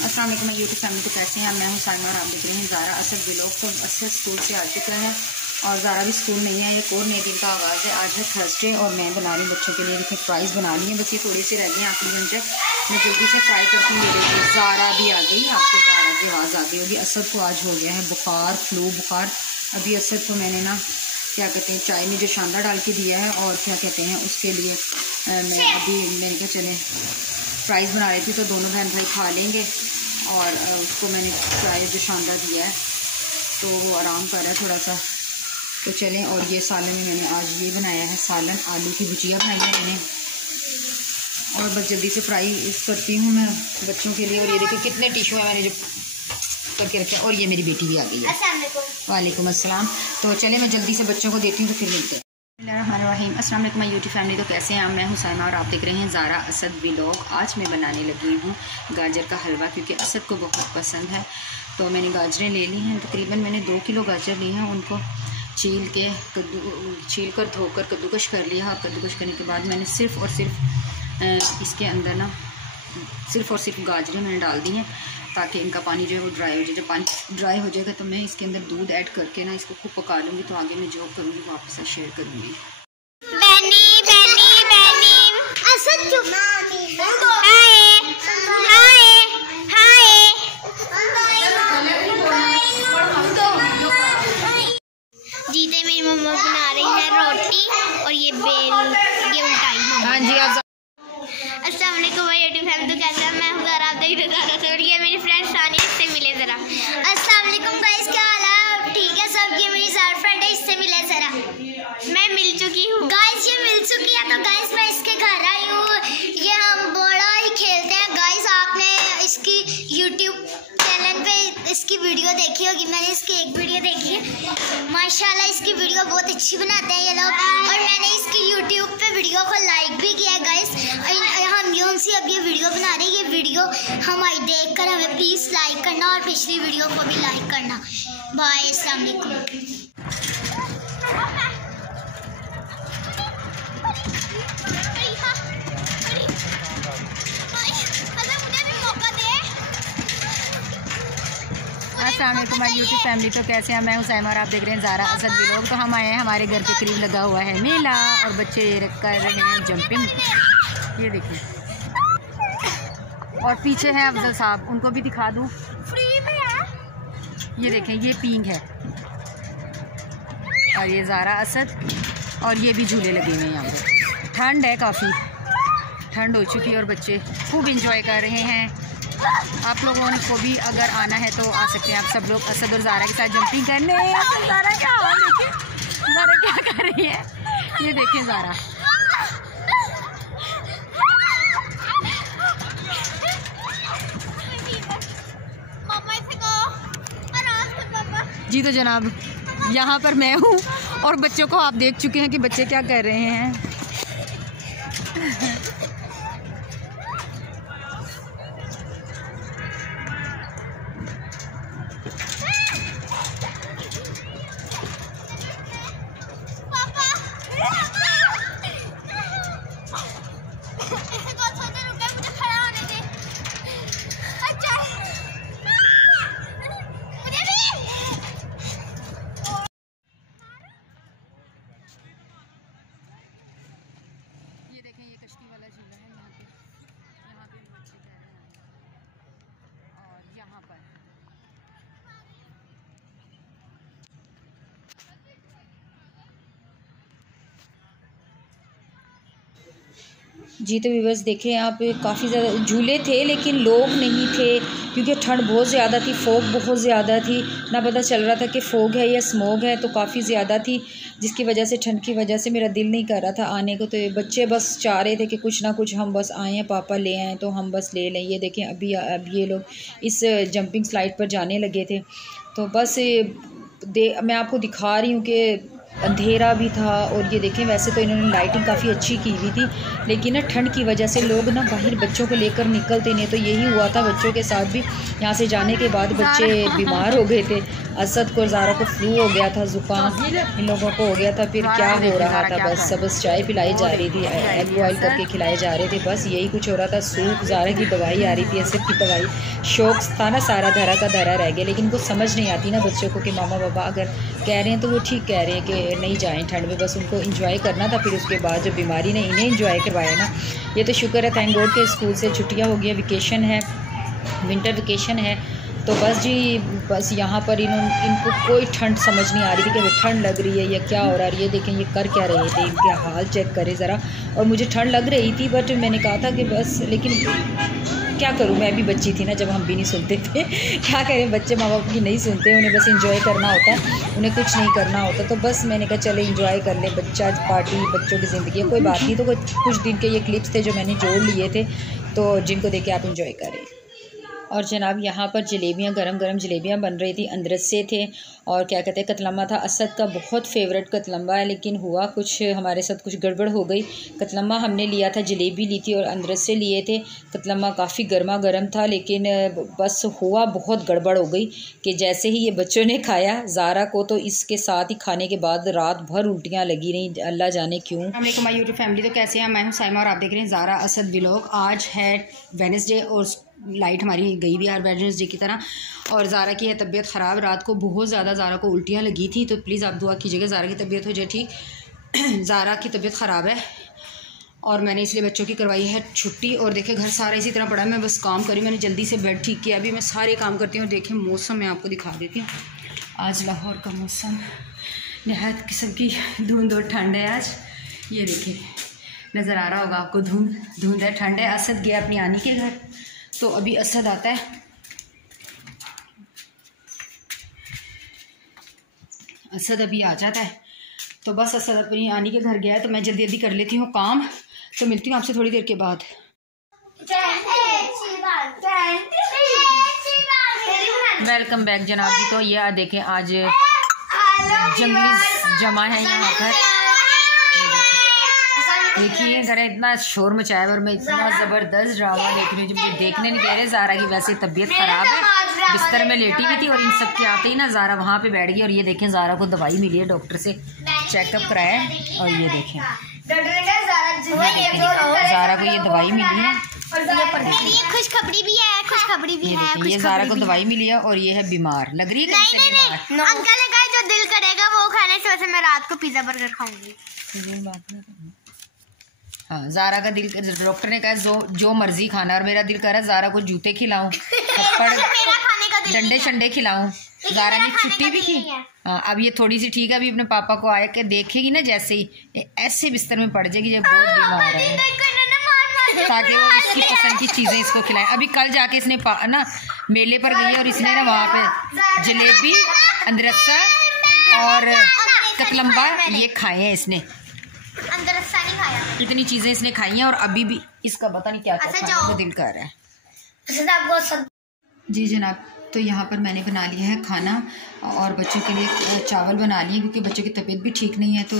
अस्सलाम वालेकुम YouTube family, तो कैसे हैं? मैं हूं साइमा और आप देख रहे हैं ज़ारा असद व्लॉग। तो असद स्कूल से आ चुका है और ज़ारा भी स्कूल नहीं है। एक और नए दिन का आगाज़ है। आज है थर्सडे और मैं बना रही हूँ बच्चों के लिए देखिए फ्राइज़ बना ली हैं। बस ये थोड़ी सी रह गई हैं आखिरी बन जाए, मैं जल्दी से फ्राई करती हूँ। ये देखिए ज़ारा भी आ गई, आपको ज़ारा की आवाज़ आ गई होगी। असद को आज हो गया है बुखार, फ्लू बुखार। अभी असद को मैंने ना क्या कहते हैं चाय में जो शानदार डाल के दिया है और क्या कहते हैं उसके लिए मैंने कहा चले फ्राइज़ बना रही थी तो दोनों बहन भाई खा लेंगे। और उसको मैंने चाय जो शानदार दिया है तो वो आराम कर रहा है थोड़ा सा। तो चलें, और ये सालन में मैंने आज ये बनाया है, सालन आलू की भुजिया बनाई है मैंने। और बस जल्दी से फ्राई करती हूँ मैं बच्चों के लिए। और ये देखिए कितने टिश्यू है मैंने जो करके रखे। और ये मेरी बेटी भी आ गई है। वालेकुम अस्सलाम। तो चले मैं जल्दी से बच्चों को देती हूँ तो फिर मिलते हैं। बिस्मिल्लाहिर्रहमानिर्रहीम। अस्सलाम वालेकुम यूट्यूब फैमिली, तो कैसे हैं आप? मैं हूं साइमा और आप देख रहे हैं ज़ारा असद व्लॉग। आज मैं बनाने लगी हूँ गाजर का हलवा, क्योंकि असद को बहुत पसंद है। तो मैंने गाजरें ले ली हैं, तकरीबन मैंने 2 किलो गाजर ली हैं। उनको छील कर धोकर कद्दूकश कर लिया। और कद्दूकश करने के बाद मैंने सिर्फ़ और सिर्फ इसके अंदर ना सिर्फ़ और सिर्फ गाजरें मैंने डाल दी हैं ताकि इनका पानी जो है वो ड्राई हो जाए। जब पानी ड्राई हो जाएगा तो मैं इसके अंदर दूध ऐड करके ना इसको खूब पका लूँगी। तो आगे मैं जो करूँगी वो आपके साथ शेयर करूँगी। जीते मेरी मम्मा बना रही है रोटी और ये उल्टाई। हाँ जी, आप अस्सलाम वालेकुम यूट्यूब फैमिली, तो कैसे हैं? मैं हूं ज़ारा, आप देख रहे हैं ज़ारा से। और ये मेरी फ्रेंड सानिया, इससे मिले ज़रा। अस्सलाम वालेकुम गाइस, क्या हाल है? ठीक है सब? ये मेरी ज़ारा फ्रेंड है, इससे मिले ज़रा। मैं मिल चुकी हूँ गाइस, ये मिल चुकी है। तो गाइस मैं इसके घर आई हूँ। ये हम बड़ा ही खेलते हैं गाइस। आपने इसकी यूट्यूब चैनल पे इसकी वीडियो देखी होगी, मैंने इसकी एक वीडियो देखी है। माशाल्लाह इसकी वीडियो बहुत अच्छी बनाते हैं ये लोग। और मैंने इसकी यूट्यूब पे वीडियो को लाइक भी किया है गाइस। हम से अब ये वीडियो बना रहे हैं। ये वीडियो हमारी देखकर हमें प्लीज़ लाइक करना और पिछली वीडियो को भी लाइक करना। बाय, अस्सलाम वालेकुम। अस्सलाम वालेकुम माय यूट्यूब फैमिली, तो कैसे हैं? मैं हूं साइमा और आप देख रहे हैं ज़ारा असद व्लॉग। तो हम आए हैं, हमारे घर के करीब लगा हुआ है मेला और बच्चे कर रहे हैं जंपिंग। ये देखिए, और पीछे है अफजल साहब, उनको भी दिखा दूँ। फ्री में है। ये देखें, ये पिंक है और ये ज़ारा असद। और ये भी झूले लगे हुए हैं यहाँ पर। ठंड है, काफ़ी ठंड हो चुकी है और बच्चे खूब इंजॉय कर रहे हैं। आप लोगों को भी अगर आना है तो आ सकते हैं आप सब लोग असद और ज़ारा के साथ जंपिंग करने। ज़ारा क्या हाल, देखिए ज़ारा क्या कर रही है। ये देखें ज़ारा। जी तो जनाब, यहाँ पर मैं हूँ और बच्चों को आप देख चुके हैं कि बच्चे क्या कर रहे हैं। ये कश्ती वाला झूला है यहाँ पे बच्चे कह रहे हैं। और यहाँ पर जी तो व्यूअर्स देखें आप, काफ़ी ज़्यादा झूले थे लेकिन लोग नहीं थे क्योंकि ठंड बहुत ज़्यादा थी, फोग बहुत ज़्यादा थी। ना पता चल रहा था कि फोग है या स्मोक है, तो काफ़ी ज़्यादा थी जिसकी वजह से, ठंड की वजह से मेरा दिल नहीं कर रहा था आने को। तो ये बच्चे बस चाह रहे थे कि कुछ ना कुछ हम बस आए हैं, पापा ले आएँ तो हम बस ले लें। ये देखें अब ये लोग इस जंपिंग स्लाइड पर जाने लगे थे। तो बस मैं आपको दिखा रही हूँ कि अंधेरा भी था। और ये देखें, वैसे तो इन्होंने लाइटिंग काफ़ी अच्छी की हुई थी लेकिन ना ठंड की वजह से लोग ना बाहर बच्चों को लेकर निकलते नहीं। तो यही हुआ था बच्चों के साथ भी। यहाँ से जाने के बाद बच्चे बीमार हो गए थे असद को, ज़ारा को फ्लू हो गया था, ज़ुकाम इन लोगों को हो गया था। फिर क्या हो रहा था, बस चाय पिलाई जा रही थी, एग बॉयल करके खिलाए जा रहे थे, बस यही कुछ हो रहा था। सूप, ज़ारा की दवाई आ रही थी, एसिड की दवाई, शौक था ना सारा धरा का धरा रह गया। लेकिन उनको समझ नहीं आती ना बच्चों को कि मामा पापा अगर कह रहे हैं तो वो ठीक कह रहे हैं कि नहीं जाएं ठंड में, बस उनको इंजॉय करना था। फिर उसके बाद जब बीमारी ने इन्हें इंजॉय करवाया ना, ये तो शुक्र है, थैंक गॉड के स्कूल से छुट्टियाँ हो गई, वेकेशन है, विंटर वेकेशन है। तो बस यहाँ पर इनको कोई ठंड समझ नहीं आ रही थी कि भाई ठंड लग रही है या क्या हो रहा है। ये देखें ये कर क्या रहे थे, इनके हाल चेक करें ज़रा। और मुझे ठंड लग रही थी, बट मैंने कहा था कि बस, लेकिन क्या करूँ, मैं भी बच्ची थी ना जब हम भी नहीं सुनते थे। क्या करें, बच्चे माँ बाप की नहीं सुनते, उन्हें बस इंजॉय करना होता है, उन्हें कुछ नहीं करना होता। तो बस मैंने कहा चले इंजॉय कर ले, बच्चा पार्टी, बच्चों की ज़िंदगी है, कोई बात नहीं। तो कुछ दिन के ये क्लिप्स थे जो मैंने जोड़ लिए थे, तो जिनको देख के आप इंजॉय करें। और जनाब यहाँ पर जलेबियाँ, गरम गरम जलेबियाँ बन रही थी, अंदरस से थे। और क्या कहते हैं, कतलम्मा था, असद का बहुत फेवरेट कतलम्मा है। लेकिन हुआ कुछ, हमारे साथ कुछ गड़बड़ हो गई। कतलम्मा हमने लिया था, जलेबी ली थी और अंदरस से लिए थे। कतलम्मा काफ़ी गर्मा गर्म था, लेकिन बस हुआ बहुत गड़बड़ हो गई कि जैसे ही ये बच्चों ने खाया, ज़ारा को तो इसके साथ ही खाने के बाद रात भर उल्टियाँ लगी रहीं, अल्लाह जाने क्यों। अस्सलाम माय यूट्यूब फैमिली, तो कैसे हैं, मैं हूँ साइमा और आप देख रहे हैं ज़ारा असद व्लॉग। आज है वेडनेसडे और लाइट हमारी गई भी हर वेडनेसडे की तरह। और ज़ारा की है तबीयत ख़राब, रात को बहुत ज़्यादा ज़ारा को उल्टियाँ लगी थी। तो प्लीज़ आप दुआ कीजिएगा ज़ारा की तबीयत हो जाए ठीक। ज़ारा की तबीयत ख़राब है और मैंने इसलिए बच्चों की करवाई है छुट्टी। और देखें घर सारा इसी तरह पड़ा है, मैं बस काम करी, मैंने जल्दी से बेड ठीक किया, अभी मैं सारे काम करती हूँ। देखें मौसम मैं आपको दिखा देती हूँ, आज लाहौर का मौसम नहायत किस्म की धुंध और ठंड है आज। ये देखें नज़र आ रहा होगा आपको, धुंध है, ठंड है। असद गया अपनी आनी के घर, तो अभी असद आता है। असद अभी आ जाता है, तो बस असद अपनी आनी के घर गया है, तो मैं जल्दी जल्दी कर लेती हूँ काम। तो मिलती हूँ आपसे थोड़ी देर के बाद। वेलकम बैक जनाब जी। तो ये देखें आज जंगली जमा है यहाँ पर, देखिए ज़रा इतना शोर मचाया और मैं इतना ज़बरदस्त ड्रामा देख रही हूँ जो मुझे देखने नहीं दे रहे। ज़ारा की वैसे तबीयत ख़राब है, बिस्तर में लेटी हुई थी और इन सब के आते ही ना ज़ारा वहाँ पे बैठ गई। और ये देखें ज़ारा को दवाई मिली है, डॉक्टर से चेकअप कराया है। और ये देखें ज़ारा को ये दवाई मिली है, खुशखबरी भी है, खुशखबरी भी है। ये ज़ारा को दवाई मिली है और ये है बीमार, लग रही है बीमार। अंकल ने कहा जो दिल करेगा वो खाने से, वैसे मैं रात को पिज़्ज़ा बर्गर खाऊंगी। हाँ, ज़ारा का दिल, डॉक्टर ने कहा जो मर्जी खाना, और मेरा दिल कर रहा है ज़ारा को जूते खिलाऊं, थप्पड़ डंडे शंडे खिलाऊं। ज़ारा ने छुट्टी भी की। हाँ, अब ये थोड़ी सी ठीक है, अभी अपने पापा को आया के देखेगी ना, जैसे ही ऐसे बिस्तर में पड़ जाएगी जब बहुत बीमार है, ताकि वो इसकी पसंद की चीज़ें इसको खिलाएं। अभी कल जाके इसने ना मेले पर गई और इसने ना वहाँ पे जलेबी, अंदरसा और कतलम्बा ये खाए हैं इसने, अंदरसा नहीं खाया। इतनी चीज़ें इसने खाई हैं और अभी भी इसका पता नहीं क्या खाने को दिल कर रहा है। जी जनाब, तो यहाँ पर मैंने बना लिया है खाना और बच्चों के लिए चावल बना लिए, क्योंकि बच्चों की तबीयत भी ठीक नहीं है। तो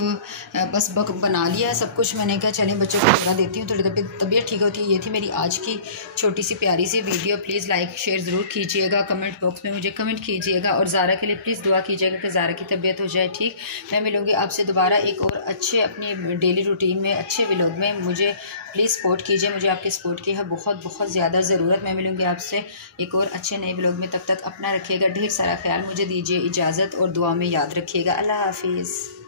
बस बना लिया है सब कुछ। मैंने कहा चलें बच्चों को थोड़ा देती हूँ, थोड़ी तबीयत ठीक होती है। ये थी मेरी आज की छोटी सी प्यारी सी वीडियो। प्लीज़ लाइक शेयर ज़रूर कीजिएगा, कमेंट बॉक्स में मुझे कमेंट कीजिएगा और ज़ारा के लिए प्लीज़ दुआ कीजिएगा कि ज़ारा की तबीयत हो जाए ठीक। मैं मिलूँगी आपसे दोबारा एक और अच्छे अपनी डेली रूटीन में अच्छे व्लॉग में। मुझे प्लीज़ सपोर्ट कीजिए, मुझे आपके सपोर्ट की है बहुत बहुत ज़्यादा ज़रूरत। मैं मिलूँगी आपसे एक और अच्छे नए व्लॉग में, तब तक अपना रखिएगा ढेर सारा ख्याल, मुझे दीजिए इजाज़त और दुआ में याद रखिएगा। अल्लाह हाफिज़।